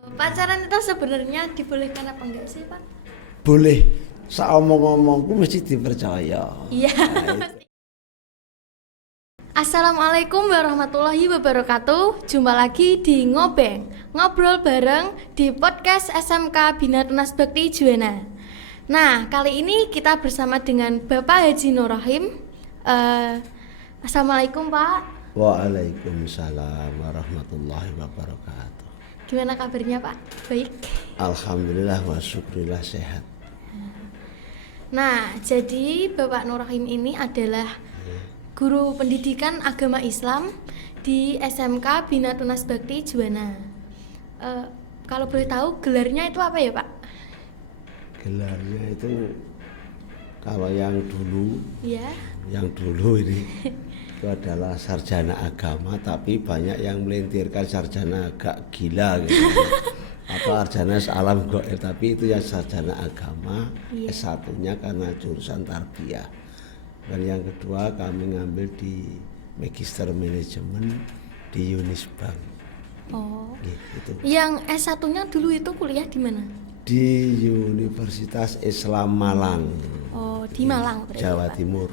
Pacaran itu sebenarnya dibolehkan apa enggak sih, Pak? Boleh, saomong-omongku mesti dipercaya. Iya. Assalamualaikum warahmatullahi wabarakatuh. Jumpa lagi di Ngobeng, ngobrol bareng di podcast SMK Bina Tunas Bakti Juwana. Nah, kali ini kita bersama dengan Bapak Haji Nur Rahim. Assalamualaikum, Pak. Waalaikumsalam warahmatullahi wabarakatuh. Gimana kabarnya, Pak? Baik. Alhamdulillah wa syukurillah sehat. Nah, jadi Bapak Nur Rahim ini adalah guru pendidikan agama Islam di SMK Bina Tunas Bakti Juwana. Kalau boleh tahu gelarnya itu apa ya, Pak? Gelarnya itu kalau yang dulu Ya. ini itu adalah sarjana agama, tapi banyak yang melintirkan sarjana agak gila gitu. Atau sarjana alam goib, tapi itu yang sarjana agama. Iya. S1-nya karena jurusan tarbiyah. Dan yang kedua kami ngambil di Magister Manajemen di Unisbank. Oh. Gitu. Yang S1-nya dulu itu kuliah di mana? Di Universitas Islam Malang. Oh, di Malang berarti, Jawa Pak. Timur.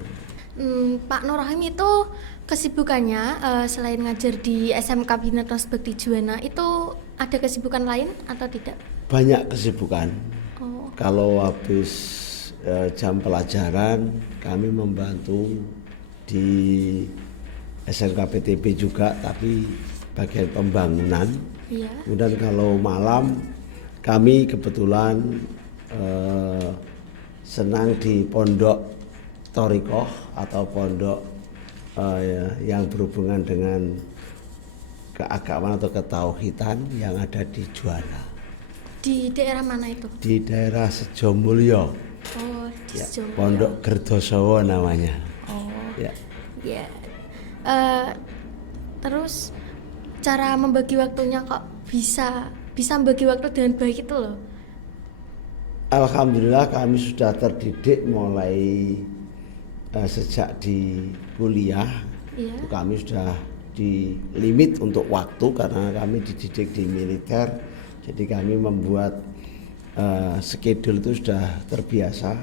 Pak Nur Rahim itu kesibukannya selain ngajar di SMK Bina Tunas Bakti Juwana itu ada kesibukan lain atau tidak? Banyak kesibukan. Oh. Kalau habis jam pelajaran kami membantu di SMK PTB juga, tapi bagian pembangunan. Iya. Kemudian kalau malam kami kebetulan senang di pondok Thorikoh atau pondok yang berhubungan dengan keagamaan atau ketauhidan yang ada di Juwana. Di daerah mana itu? Di daerah Sejomulyo. Oh, di Ya, Jogja. Pondok Gerdosowo namanya. Oh. Ya. Ya. Terus cara membagi waktunya kok bisa membagi waktu dengan baik itu loh. Alhamdulillah kami sudah terdidik mulai sejak di kuliah. Iya. Itu kami sudah di limit untuk waktu karena kami dididik di militer. Jadi kami membuat schedule itu sudah terbiasa.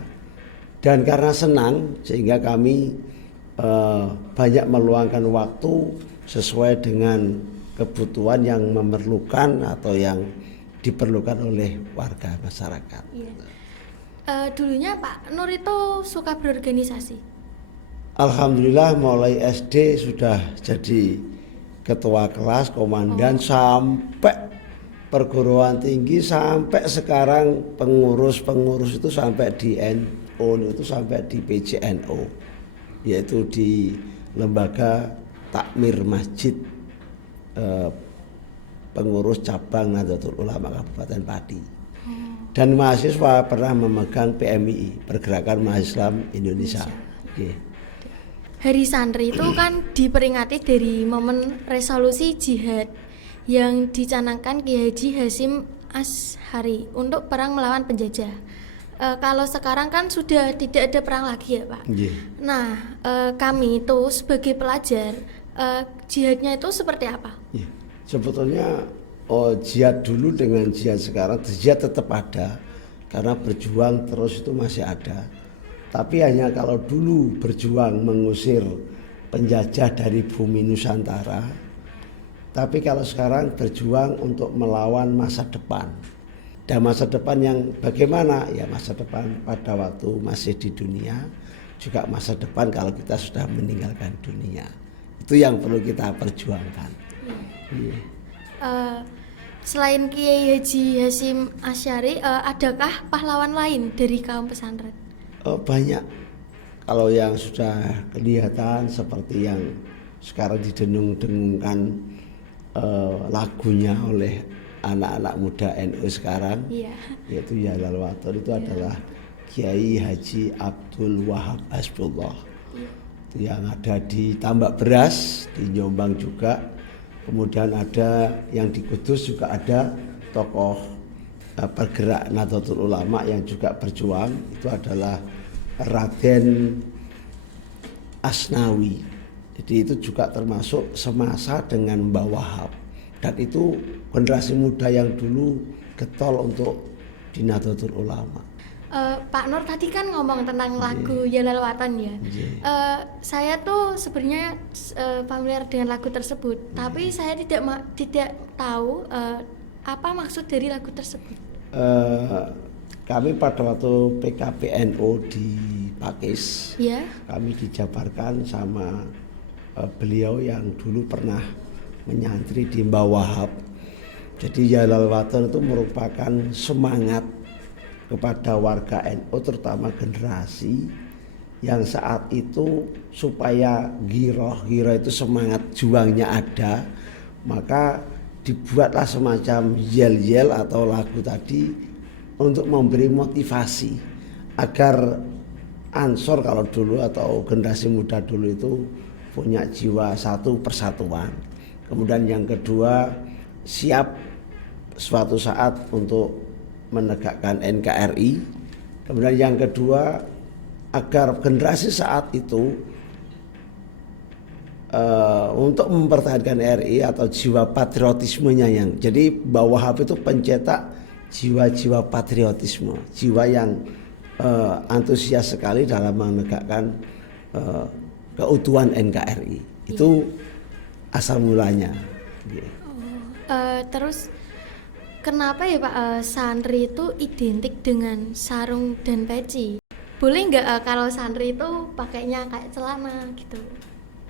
Dan karena senang sehingga kami banyak meluangkan waktu sesuai dengan kebutuhan yang memerlukan atau yang diperlukan oleh warga masyarakat. Iya. Dulunya Pak Nur itu suka berorganisasi. Alhamdulillah mulai SD sudah jadi ketua kelas, komandan, sampai perguruan tinggi, sampai sekarang pengurus itu sampai di NU, itu sampai di PJNU, yaitu di lembaga takmir masjid, pengurus cabang Nahdlatul Ulama Kabupaten Pati. Dan mahasiswa pernah memegang PMII, Pergerakan Mahasiswa Indonesia. Okay. Hari Santri itu kan diperingati dari momen resolusi jihad yang dicanangkan Kiai Haji Hasyim Asy'ari untuk perang melawan penjajah. Kalau sekarang kan sudah tidak ada perang lagi ya, Pak. Yeah. Nah, kami itu sebagai pelajar, jihadnya itu seperti apa? Yeah. Sebetulnya jihad dulu dengan jihad sekarang, jihad tetap ada karena berjuang terus itu masih ada. Tapi hanya kalau dulu berjuang mengusir penjajah dari bumi Nusantara, tapi kalau sekarang berjuang untuk melawan masa depan. Dan masa depan yang bagaimana? Ya masa depan pada waktu masih di dunia, juga masa depan kalau kita sudah meninggalkan dunia. Itu yang perlu kita perjuangkan. Yeah. Selain Kiai Haji Hasyim Asy'ari, adakah pahlawan lain dari kaum pesantren? Banyak. Kalau yang sudah kelihatan seperti yang sekarang didengung-dengungkan lagunya oleh anak-anak muda NU sekarang, Iya. yaitu Yalal Waton, itu adalah Kiai Haji Abdul Wahab Hasbullah. Iya. Itu yang ada di Tambak Beras, di Jombang juga. Kemudian ada yang di Kudus juga ada tokoh pergerak Nahdlatul Ulama yang juga berjuang, itu adalah Raden Asnawi. Jadi itu juga termasuk semasa dengan Mbah Wahab. Dan itu generasi muda yang dulu getol untuk di Nahdlatul Ulama. Pak Nur tadi kan ngomong tentang lagu Ya Lal Watan ya. Saya tuh sebenarnya familiar dengan lagu tersebut, tapi saya tidak tahu apa maksud dari lagu tersebut. Kami pada waktu PKPNU di Pakis, kami dijabarkan sama beliau yang dulu pernah menyantri di Mbah Wahab. Jadi Ya Lal Watan itu merupakan semangat kepada warga NU, terutama generasi yang saat itu supaya giroh itu semangat juangnya ada, maka dibuatlah semacam yel-yel atau lagu tadi untuk memberi motivasi agar Ansor kalau dulu atau generasi muda dulu itu punya jiwa satu persatuan. Kemudian yang kedua, siap suatu saat untuk menegakkan NKRI. Kemudian yang kedua, agar generasi saat itu untuk mempertahankan RI atau jiwa patriotismenya, yang jadi Mbah Wahab itu pencetak jiwa-jiwa patriotisme, jiwa yang antusias sekali dalam menegakkan keutuhan NKRI. Itu asal mulanya. Terus kenapa ya Pak santri itu identik dengan sarung dan peci? Boleh nggak kalau santri itu pakainya kayak celana gitu?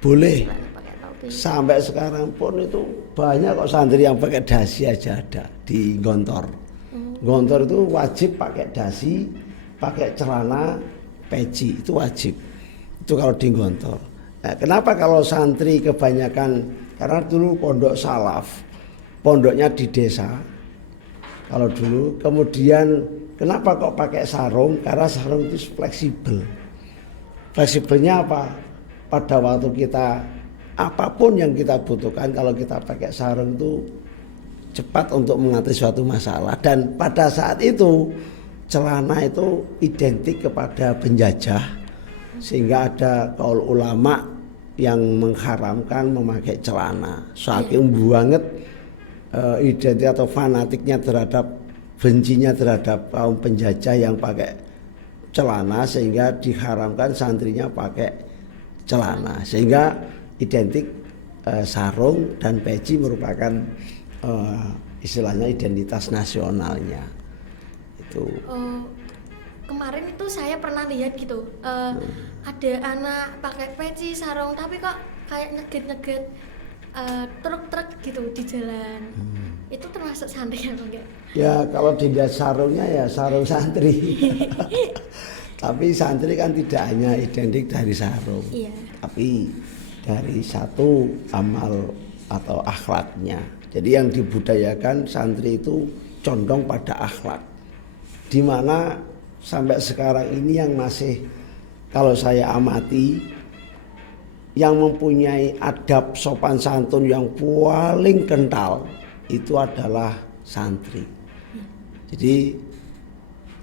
Boleh. Pakai topi. Sampai sekarang pun itu banyak kok santri yang pakai dasi aja ada di Gontor. Gontor itu wajib pakai dasi, pakai celana, peci, itu wajib. Itu kalau di Gontor. Nah, kenapa kalau santri kebanyakan, karena dulu pondok salaf, pondoknya di desa. Kalau dulu, kemudian kenapa kok pakai sarung? Karena sarung itu fleksibel. Fleksibelnya apa? Pada waktu kita apapun yang kita butuhkan, kalau kita pakai sarung itu cepat untuk mengatasi suatu masalah. Dan pada saat itu celana itu identik kepada penjajah, sehingga ada kaul ulama yang mengharamkan memakai celana. Saking banget identik atau fanatiknya terhadap, bencinya terhadap kaum penjajah yang pakai celana, sehingga diharamkan santrinya pakai celana, sehingga identik sarung dan peci merupakan istilahnya identitas nasionalnya itu. Kemarin itu saya pernah lihat gitu, ada anak pakai peci sarung tapi kok kayak nyeget-nyeget truk-truk gitu di jalan. Itu termasuk santri apa enggak? Ya kalau dilihat sarungnya ya sarung santri. Tapi santri kan tidak hanya identik dari sarung, tapi dari satu amal atau akhlaknya. Jadi yang dibudayakan santri itu condong pada akhlak, di mana sampai sekarang ini yang masih, kalau saya amati, yang mempunyai adab sopan santun yang paling kental itu adalah santri. Jadi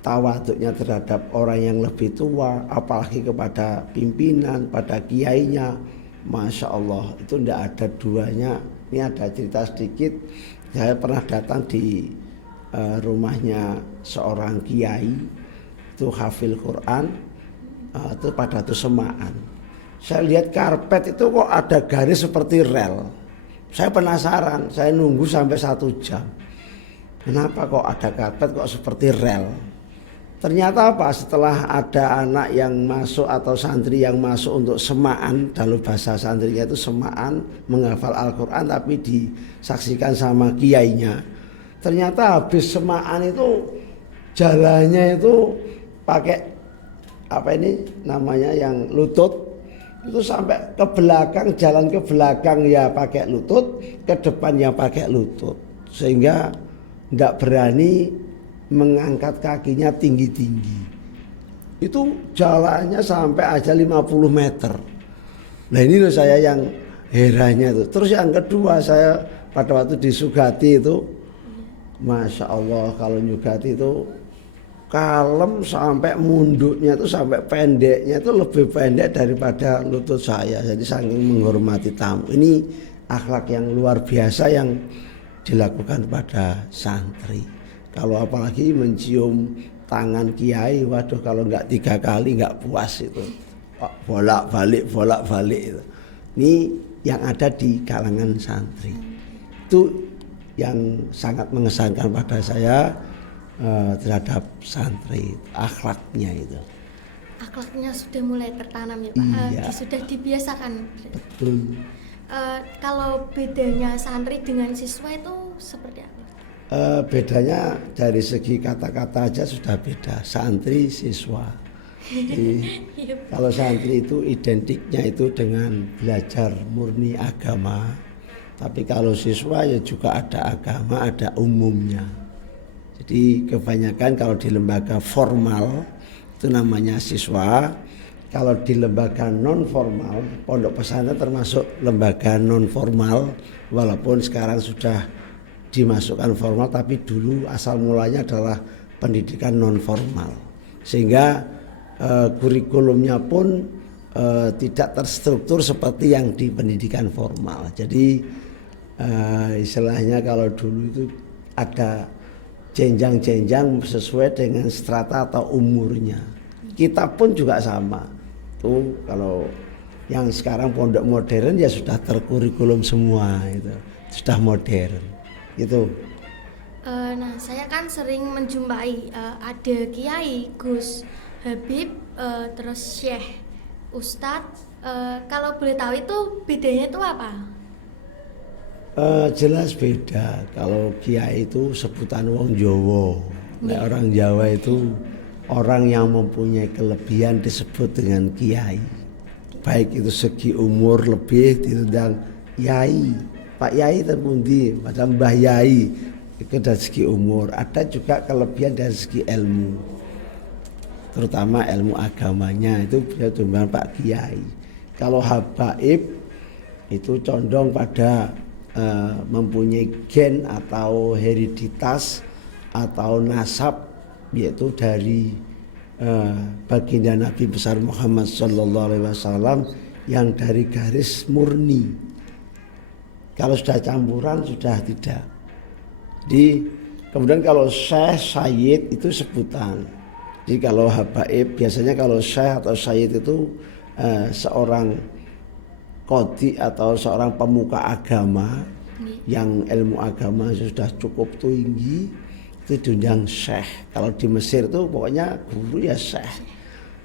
tawaduknya terhadap orang yang lebih tua, apalagi kepada pimpinan, pada kiainya, Masya Allah, itu tidak ada duanya. Ini ada cerita sedikit, saya pernah datang di rumahnya seorang kiai, itu hafil Quran, itu pada itu semaan. Saya lihat karpet itu kok ada garis seperti rel. Saya penasaran, saya nunggu sampai 1 jam. Kenapa kok ada karpet kok seperti rel? Ternyata apa? Setelah ada anak yang masuk atau santri yang masuk untuk semaan, dalam bahasa santrinya itu semaan, menghafal Al-Quran tapi disaksikan sama kiainya. Ternyata habis semaan itu jalannya itu pakai apa ini namanya yang lutut, itu sampai ke belakang, jalan ke belakang ya pakai lutut, ke depan ya pakai lutut, sehingga tidak berani mengangkat kakinya tinggi-tinggi. Itu jalannya sampai aja 50 meter. Nah ini loh saya yang herannya itu. Terus yang kedua, saya pada waktu di Sugati itu, Masya Allah, kalau Sugati itu kalem sampai munduknya itu, sampai pendeknya itu lebih pendek daripada lutut saya. Jadi saking menghormati tamu. Ini akhlak yang luar biasa yang dilakukan pada santri. Kalau apalagi mencium tangan kiai, waduh kalau nggak 3 kali nggak puas itu. Bolak-balik itu. Ini yang ada di kalangan santri. Itu yang sangat mengesankan pada saya terhadap santri, akhlaknya itu. Akhlaknya sudah mulai tertanam ya Pak. Iya. Sudah dibiasakan. Betul. Kalau bedanya santri dengan siswa itu seperti apa? Bedanya dari segi kata-kata aja sudah beda, santri siswa. Jadi, kalau santri itu identiknya itu dengan belajar murni agama, tapi kalau siswa ya juga ada agama, ada umumnya. Jadi kebanyakan kalau di lembaga formal itu namanya siswa, kalau di lembaga non formal, pondok pesantren termasuk lembaga non formal, walaupun sekarang sudah dimasukkan formal, tapi dulu asal mulanya adalah pendidikan non formal, sehingga kurikulumnya pun tidak terstruktur seperti yang di pendidikan formal. Jadi istilahnya kalau dulu itu ada jenjang-jenjang sesuai dengan strata atau umurnya. Kita pun juga sama. Tuh kalau yang sekarang pondok modern ya sudah terkurikulum semua itu, sudah modern. Itu. Nah, saya kan sering menjumpai ada kiai, Gus, Habib, terus Syekh, Ustadz. Kalau boleh tahu itu bedanya itu apa? Jelas beda. Kalau kiai itu sebutan wong Jawa. Nah, orang Jawa itu orang yang mempunyai kelebihan disebut dengan kiai. Baik itu segi umur lebih ditendang yai. Pak Yai terpundi, macam Mbah Yai itu dari segi umur. Ada juga kelebihan dari segi ilmu, terutama ilmu agamanya itu beliau dengan Pak Kiai. Kalau habaib itu condong pada mempunyai gen atau hereditas atau nasab, yaitu dari baginda Nabi besar Muhammad SAW yang dari garis murni. Kalau sudah campuran sudah tidak. Jadi kemudian kalau syekh, sayyid itu sebutan. Jadi kalau habaib biasanya kalau syekh atau sayyid itu seorang qadhi atau seorang pemuka agama yang ilmu agama sudah cukup tinggi, itu diundang syekh. Kalau di Mesir itu pokoknya guru ya syekh.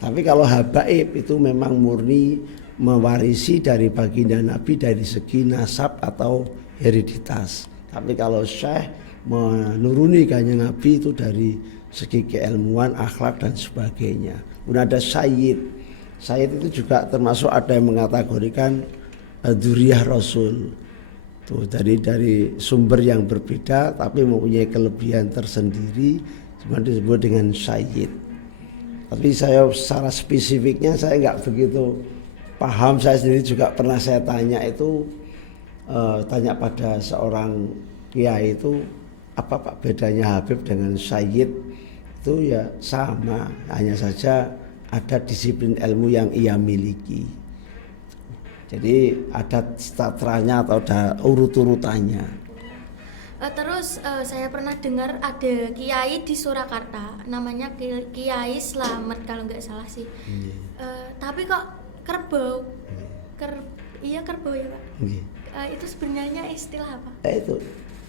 Tapi kalau habaib itu memang murni mewarisi dari baginda Nabi dari segi nasab atau hereditas. Tapi kalau syekh menuruni kanjeng Nabi itu dari segi keilmuan, akhlak dan sebagainya. Kemudian ada sayyid. Sayyid itu juga termasuk ada yang mengategorikan dzurriyyah Rasul. Tuh dari sumber yang berbeda tapi mempunyai kelebihan tersendiri, cuma disebut dengan sayyid. Tapi saya secara spesifiknya saya nggak begitu paham. Saya sendiri juga pernah saya tanya itu, tanya pada seorang kiai itu, apa Pak bedanya Habib dengan Sayyid? Itu ya sama, hanya saja ada disiplin ilmu yang ia miliki. Jadi ada statranya atau ada urut-urutannya. Terus saya pernah dengar ada kiai di Surakarta, namanya Kiai Slamet kalau nggak salah sih. Tapi kok kerbau, iya kerbau ya Pak. Itu sebenarnya istilah apa? Itu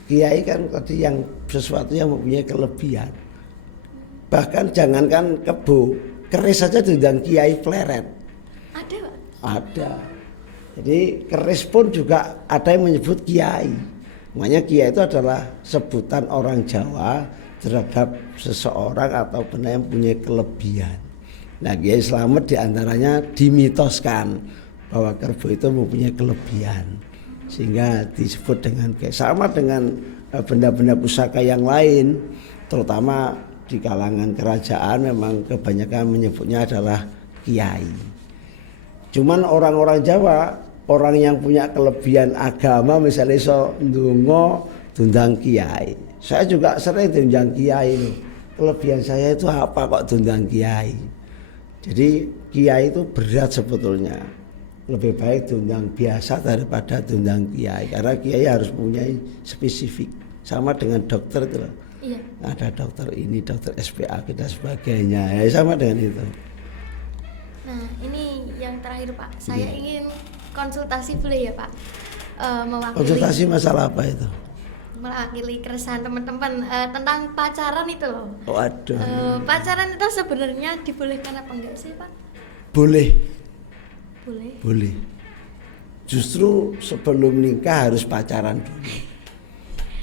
kiai kan tadi yang sesuatu yang mempunyai kelebihan. Bahkan jangankan kebo, keris saja diundang kiai pleret. Ada Pak? Ada. Jadi keris pun juga ada yang menyebut kiai. Makanya kiai itu adalah sebutan orang Jawa terhadap seseorang atau benda yang punya kelebihan. Nah, Kiai Slamet diantaranya dimitoskan bahwa kerbau itu mempunyai kelebihan, sehingga disebut dengan kiai. Sama dengan benda-benda pusaka yang lain, terutama di kalangan kerajaan memang kebanyakan menyebutnya adalah kiai. Cuman orang-orang Jawa, orang yang punya kelebihan agama misalnya iso ndonga diundang kiai. Saya juga sering diundang kiai. Kelebihan saya itu apa kok diundang kiai? Jadi kiai itu berat sebetulnya. lebih baik diundang biasa daripada diundang kiai, karena kiai harus punya spesifik, sama dengan dokter itu loh. Iya. Ada dokter ini, dokter SPA dan sebagainya, ya sama dengan itu. Nah, ini yang terakhir Pak, saya ingin konsultasi boleh ya Pak? Konsultasi masalah apa itu? Mewakili keresahan teman-teman tentang pacaran itu loh. Waduh. Pacaran itu sebenarnya dibolehkan apa enggak sih Pak? Boleh. Boleh. Justru sebelum nikah harus pacaran dulu.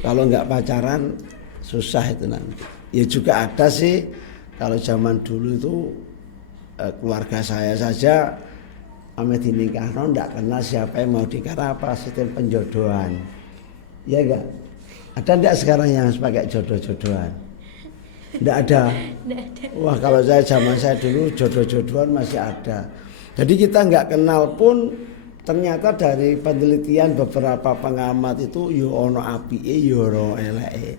Kalau nggak pacaran susah itu nanti. Ya juga ada sih, kalau zaman dulu itu keluarga saya saja ame dinikahno ndak kenal siapa yang mau nikah, apa sistem penjodohan. Ya enggak? Ada enggak sekarang yang pakai jodoh-jodohan? Enggak ada. Wah, kalau zaman saya dulu jodoh-jodohan masih ada. Jadi kita enggak kenal pun ternyata dari penelitian beberapa pengamat itu yo ono apike yo ono eleke.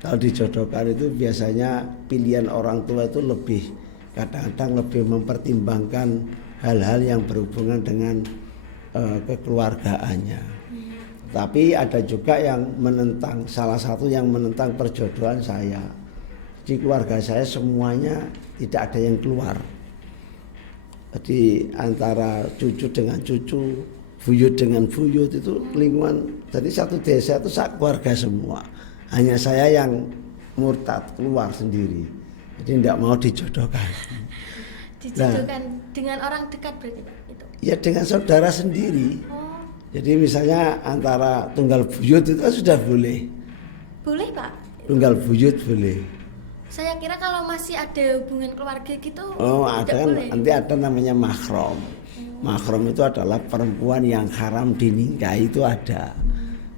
Kalau dijodohkan itu biasanya pilihan orang tua itu lebih, kadang-kadang lebih mempertimbangkan hal-hal yang berhubungan dengan kekeluargaannya. Tapi ada juga yang menentang, salah satu yang menentang perjodohan saya. Di keluarga saya semuanya tidak ada yang keluar. Jadi antara cucu dengan cucu, buyut dengan buyut itu lingkungan. Jadi satu desa itu sak keluarga semua. Hanya saya yang murtad keluar sendiri. Jadi tidak mau dijodohkan. Dijodohkan dengan orang dekat berarti Pak itu? Ya dengan saudara sendiri. Oh. Jadi misalnya antara tunggal buyut itu sudah boleh. Boleh Pak? Tunggal buyut boleh. Saya kira kalau masih ada hubungan keluarga gitu. Oh ada kan, boleh. nanti ada namanya mahram. Mahram itu adalah perempuan yang haram dinikahi, itu ada.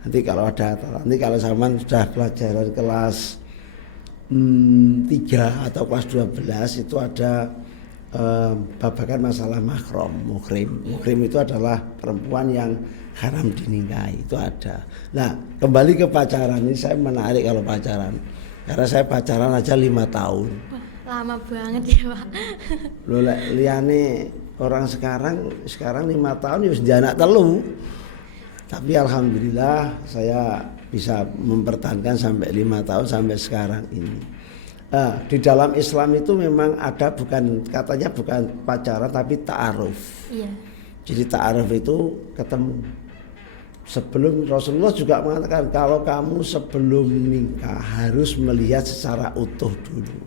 Nanti kalau zaman sudah pelajaran kelas 3 atau kelas 12 itu ada babakan masalah mahram, muhrim. Muhrim itu adalah perempuan yang haram dinikahi, itu ada. Nah, kembali ke pacaran ini, saya menarik kalau pacaran. Karena saya pacaran aja 5 tahun. Wah, lama banget ya Pak. Loh, liane orang sekarang 5 tahun ya sudah anak telu. Tapi alhamdulillah saya bisa mempertahankan sampai 5 tahun sampai sekarang ini. Di dalam Islam itu memang ada, katanya bukan pacaran tapi ta'aruf. Iya. Jadi ta'aruf itu ketemu. Sebelum Rasulullah juga mengatakan kalau kamu sebelum nikah harus melihat secara utuh dulu.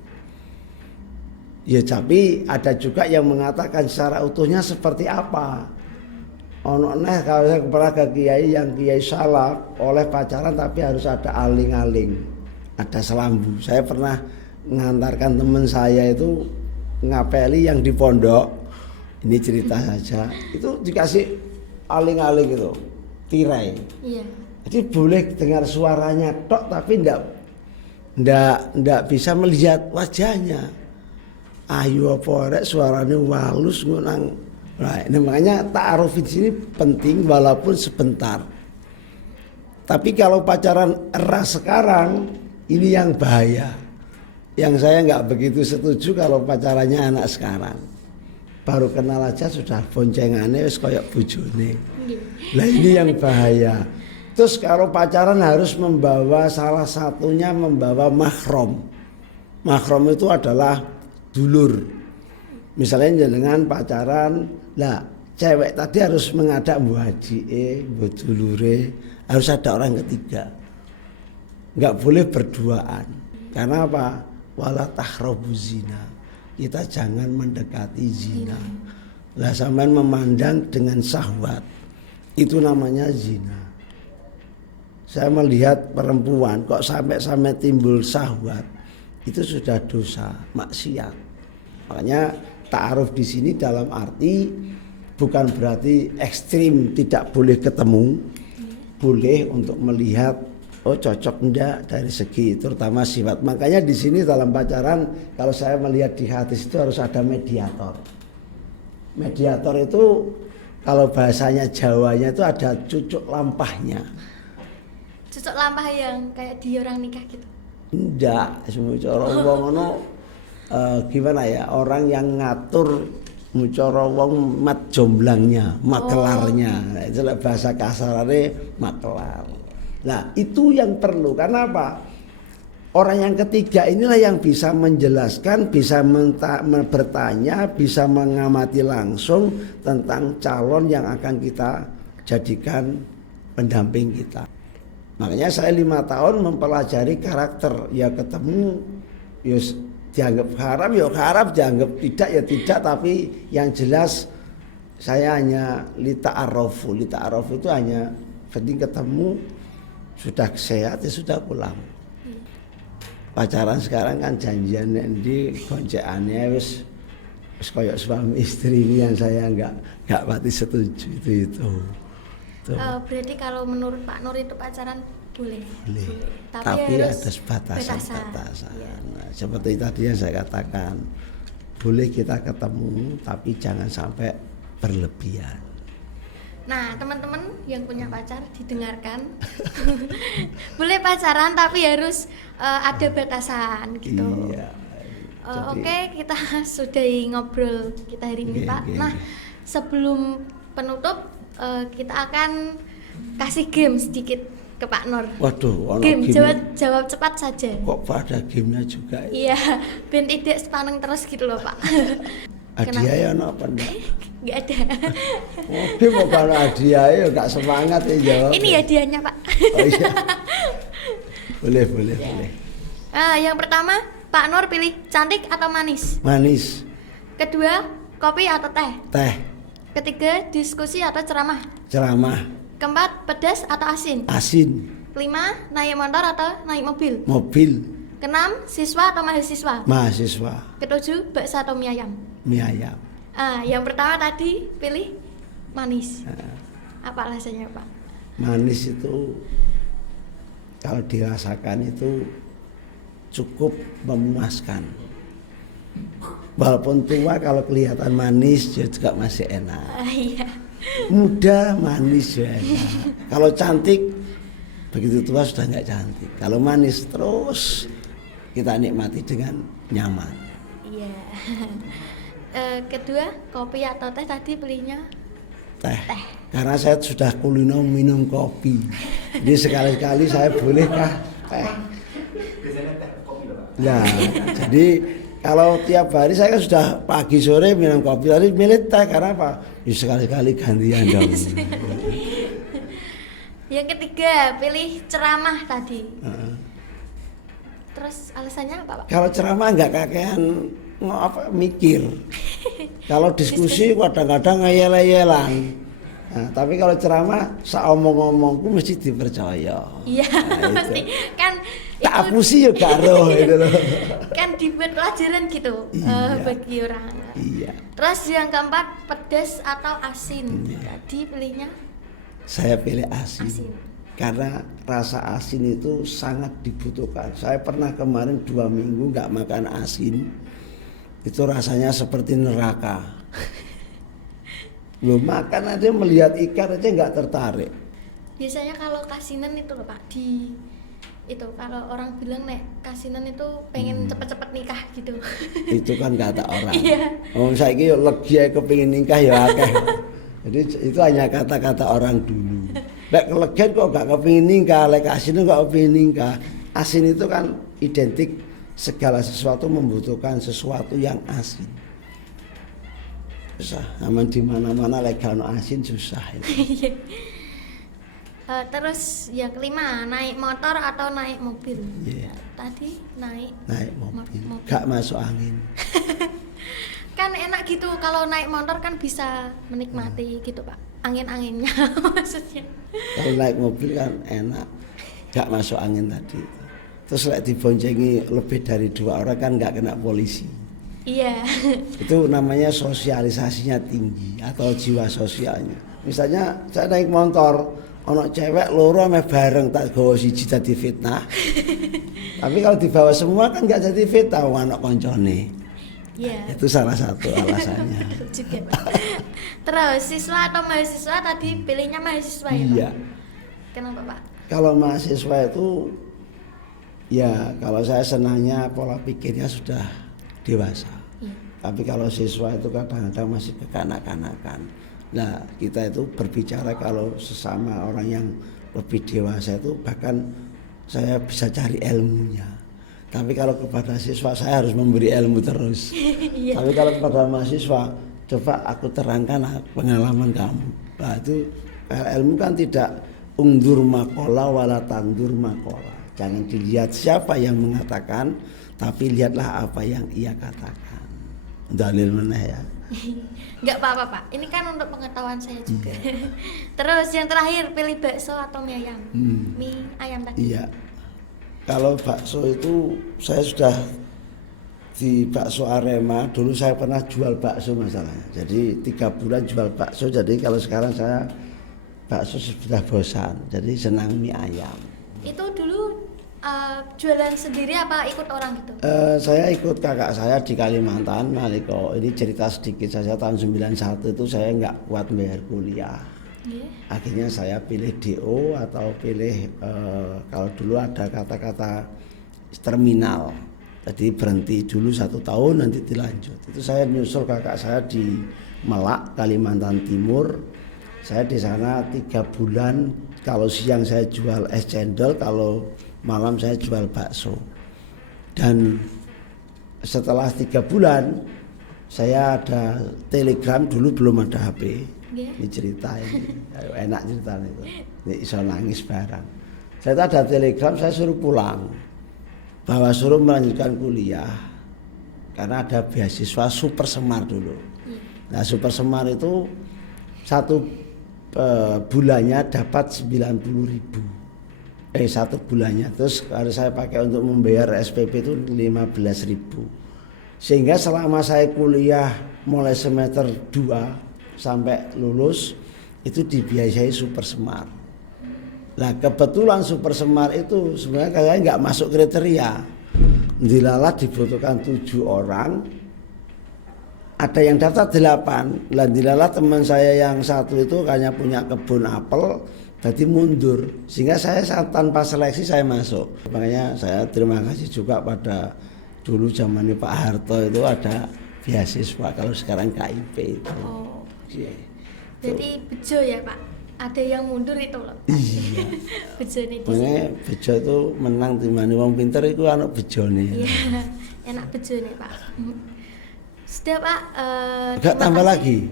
Ya tapi ada juga yang mengatakan secara utuhnya seperti apa. Ono neh kalau saya pernah ke kiai yang kiai salaf oleh pacaran tapi harus ada aling-aling, ada selambu. Saya pernah mengantarkan teman saya itu ngapeli yang di pondok. Ini cerita saja. Itu dikasih aling-aling itu. Tirai. Iya. Jadi boleh dengar suaranya tok tapi ndak bisa melihat wajahnya. Ayo apa rek suaranya walus ngunang. Nah, ini makanya ta'aruf di sini penting walaupun sebentar. Tapi kalau pacaran eras sekarang ini yang bahaya. Yang saya nggak begitu setuju kalau pacarannya anak sekarang. Baru kenal aja sudah boncengannya wis koyok bojone. Lah ini yang bahaya. Terus kalau pacaran harus membawa, salah satunya membawa mahram. Mahram itu adalah dulur. Misalnya dengan pacaran, lah cewek tadi harus mengadap bu haji, bu dulure, harus ada orang ketiga. Enggak boleh berduaan. Karena apa? Wala tahrabu zina. Kita jangan mendekati zina. Lah sampean memandang dengan syahwat. Itu namanya zina. Saya melihat perempuan kok sampai timbul syahwat, itu sudah dosa, maksiat. Makanya ta'aruf di sini dalam arti bukan berarti ekstrim tidak boleh ketemu, boleh untuk melihat oh cocok enggak dari segi terutama sifat. Makanya di sini dalam pacaran kalau saya melihat di hadis itu harus ada mediator. Mediator itu kalau bahasanya Jawanya itu ada cucuk lampahnya. Cucuk lampah yang kayak di orang nikah gitu? Enggak, semua orang ngono gimana ya, orang yang ngatur cara wong mat jomblangnya, makelarnya. Itu bahasa kasarane makelar. Nah, itu yang perlu. Karena apa? Orang yang ketiga inilah yang bisa menjelaskan, bisa bertanya, bisa mengamati langsung tentang calon yang akan kita jadikan pendamping kita. Makanya saya 5 tahun mempelajari karakter. Ya ketemu, ya dianggap haram, ya haram, dianggap tidak, ya tidak. Tapi yang jelas saya hanya lita'arofu. Lita'arofu itu hanya penting ketemu, sudah sehat ya sudah pulang. Pacaran sekarang kan janjian di goncekannya wis kayak suami istri ini yang saya nggak pati setuju itu. Berarti kalau menurut Pak Nur itu pacaran boleh. Tapi ada batasan. Ya. Nah, seperti tadi yang saya katakan, boleh kita ketemu tapi jangan sampai berlebihan. Nah, teman-teman yang punya pacar didengarkan. Boleh pacaran tapi harus ada batasan gitu. Iya. Oke, kita sudahi ngobrol kita hari ini, Pak. Nah, sebelum penutup kita akan kasih game sedikit ke Pak Nur. Waduh, game jawab cepat saja. Kok pada gamenya juga? Iya, ben tidak sepaneng terus gitu loh, Pak. Hadiah ya apa enggak? Nggak ada. Oke, mau kalau hadiah ya nggak semangat ya jawab. Ini hadiahnya, Pak. Oh, iya. Boleh. Yang pertama, Pak Nur pilih cantik atau manis? Manis. Kedua, kopi atau teh? Teh. Ketiga, diskusi atau ceramah? Ceramah. Keempat, pedas atau asin? Asin. Kelima, naik motor atau naik mobil? Mobil. Keenam, siswa atau mahasiswa? Mahasiswa. Ketujuh, bakso atau mie ayam? Mie ayam. Yang pertama tadi pilih manis. Apa alasannya, Pak? Manis itu kalau dirasakan itu cukup memuaskan. Walaupun tua kalau kelihatan manis juga masih enak. Iya. Muda manis ya enak. Kalau cantik begitu tua sudah nggak cantik. Kalau manis terus kita nikmati dengan nyaman. Iya. Kedua, kopi atau teh tadi pilihnya? Teh. Karena saya sudah kulino minum kopi. Jadi sekali-kali saya bolehkah teh? Biasanya teh kopi loh, Pak. Nah, jadi kalau tiap hari saya kan sudah pagi sore minum kopi, tadi milih teh karena apa? Ya sekali-kali gantian dong. Yang ketiga, pilih ceramah tadi. Terus alasannya apa, Pak? Kalau ceramah nggak kakean mikir. Kalau diskusi kadang-kadang ngeyel-ngeyelan. Nah, tapi kalau ceramah saomong-omongku mesti dipercaya. Iya, pasti kan tak apusi ya karo itu loh. Kan dibuat pelajaran gitu bagi orang. Iya. Terus yang keempat, pedas atau asin? Tadi pilihnya? Saya pilih asin. Asin. Karena rasa asin itu sangat dibutuhkan. Saya pernah kemarin 2 minggu nggak makan asin. Itu rasanya seperti neraka. Belum makan aja melihat ikan aja nggak tertarik. Biasanya kalau kasinan itu loh, Pak, itu kalau orang bilang nek kasinan itu pengen cepet-cepet nikah gitu. Itu kan kata orang. Iya. Oh, saiki yo legi ae kepengin nikah ya akeh. Jadi itu hanya kata-kata orang dulu. Lek kelegen kok gak kepengin nikah, lek asin kok kepengin nikah. Asin itu kan identik segala sesuatu membutuhkan sesuatu yang asin. Susah, aman di mana-mana lek gak ono asin susah itu. Terus yang kelima, naik motor atau naik mobil? Yeah. Tadi naik mobil. Gak masuk angin. Kan enak gitu kalau naik motor kan bisa menikmati gitu, Pak. Angin-anginnya maksudnya. Kalau naik mobil kan enak. Gak masuk angin tadi. Terus lek diboncengi lebih dari 2 orang kan gak kena polisi. Iya. Itu namanya sosialisasinya tinggi atau jiwa sosialnya. Misalnya saya naik motor, ono cewek loro ame bareng tak gawa siji dadi fitnah. Tapi kalau dibawa semua kan nggak jadi fitnah anak koncone. Iya. Itu salah satu alasannya. Juga, Pak. Terus siswa atau mahasiswa tadi pilihnya mahasiswa ya, Pak? Iya. Kenapa, Pak? Kalau mahasiswa itu ya kalau saya senangnya pola pikirnya sudah dewasa. Iya. Tapi kalau siswa itu kadang-kadang masih kekanak-kanakan. Nah, kita itu berbicara kalau sesama orang yang lebih dewasa itu bahkan saya bisa cari ilmunya. Tapi kalau kepada siswa saya harus memberi ilmu terus. Tapi kalau kepada mahasiswa, coba aku terangkan pengalaman kamu. Nah itu ilmu kan tidak ungdur makola wala tandur makola. Jangan dilihat siapa yang mengatakan, tapi lihatlah apa yang ia katakan. Dalil mana ya? Nggak apa-apa Pak, ini kan untuk pengetahuan saya juga. Terus yang terakhir, pilih bakso atau mie ayam? Mie ayam tadi. Iya. Kalau bakso itu saya sudah di bakso Arema, dulu saya pernah jual bakso masalahnya. Jadi 3 bulan jual bakso, jadi kalau sekarang saya bakso sudah bosan, jadi senang mie ayam. Itu dulu jualan sendiri apa ikut orang gitu? Saya ikut kakak saya di Kalimantan. Naliko ini cerita sedikit saja, tahun 91 itu saya nggak kuat bayar kuliah. Akhirnya saya pilih DO atau pilih kalau dulu ada kata-kata terminal. Jadi berhenti dulu 1 tahun nanti dilanjut. Itu saya nyusul kakak saya di Melak, Kalimantan Timur. Saya di sana 3 bulan. Kalau siang saya jual es cendol, kalau malam saya jual bakso. Dan setelah 3 bulan saya ada telegram, dulu belum ada HP. Ini cerita ini enak ceritanya itu. Ini iso nangis barang. Saya itu ada telegram, saya suruh pulang, bahwa suruh melanjutkan kuliah karena ada beasiswa Super Semar dulu. Nah Super Semar itu 1 bulannya dapat 90.000. 1 bulannya, terus kalau saya pakai untuk membayar SPP itu 15.000. Sehingga selama saya kuliah mulai semester 2 sampai lulus itu dibiayai Super Semar. Nah kebetulan Super Semar itu sebenarnya kayaknya nggak masuk kriteria. Dilalah dibutuhkan 7 orang, ada yang daftar 8. Lah dilalah teman saya yang 1 itu hanya punya kebun apel, jadi mundur, sehingga saya tanpa seleksi saya masuk. Makanya saya terima kasih juga pada dulu zamannya Pak Harto itu ada beasiswa, kalau sekarang KIP itu. Oh. Yeah. Jadi bejo ya Pak, ada yang mundur itu loh. Iya. Bejo nih. Makanya bejo itu menang timbang wong pinter itu anak bejo nih. Iya, enak bejo nih Pak. Sudah Pak. Enggak tambah lagi.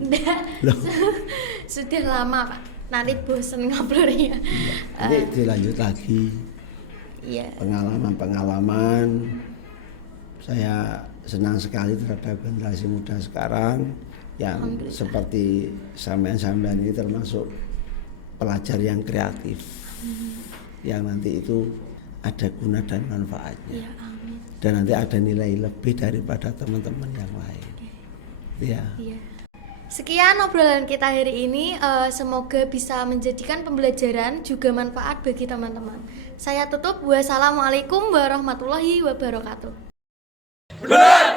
Sudah lama Pak. Nanti bosen ngobrolnya. Nanti dilanjut lagi. Iya. Pengalaman-pengalaman. Saya senang sekali terhadap generasi muda sekarang yang seperti sampean-sampean ini termasuk pelajar yang kreatif. Yang nanti itu ada guna dan manfaatnya. Ya, amin. Dan nanti ada nilai lebih daripada teman-teman yang lain. Ya. Iya. Sekian obrolan kita hari ini, semoga bisa menjadikan pembelajaran juga manfaat bagi teman-teman. Saya tutup, wassalamualaikum warahmatullahi wabarakatuh. Benar,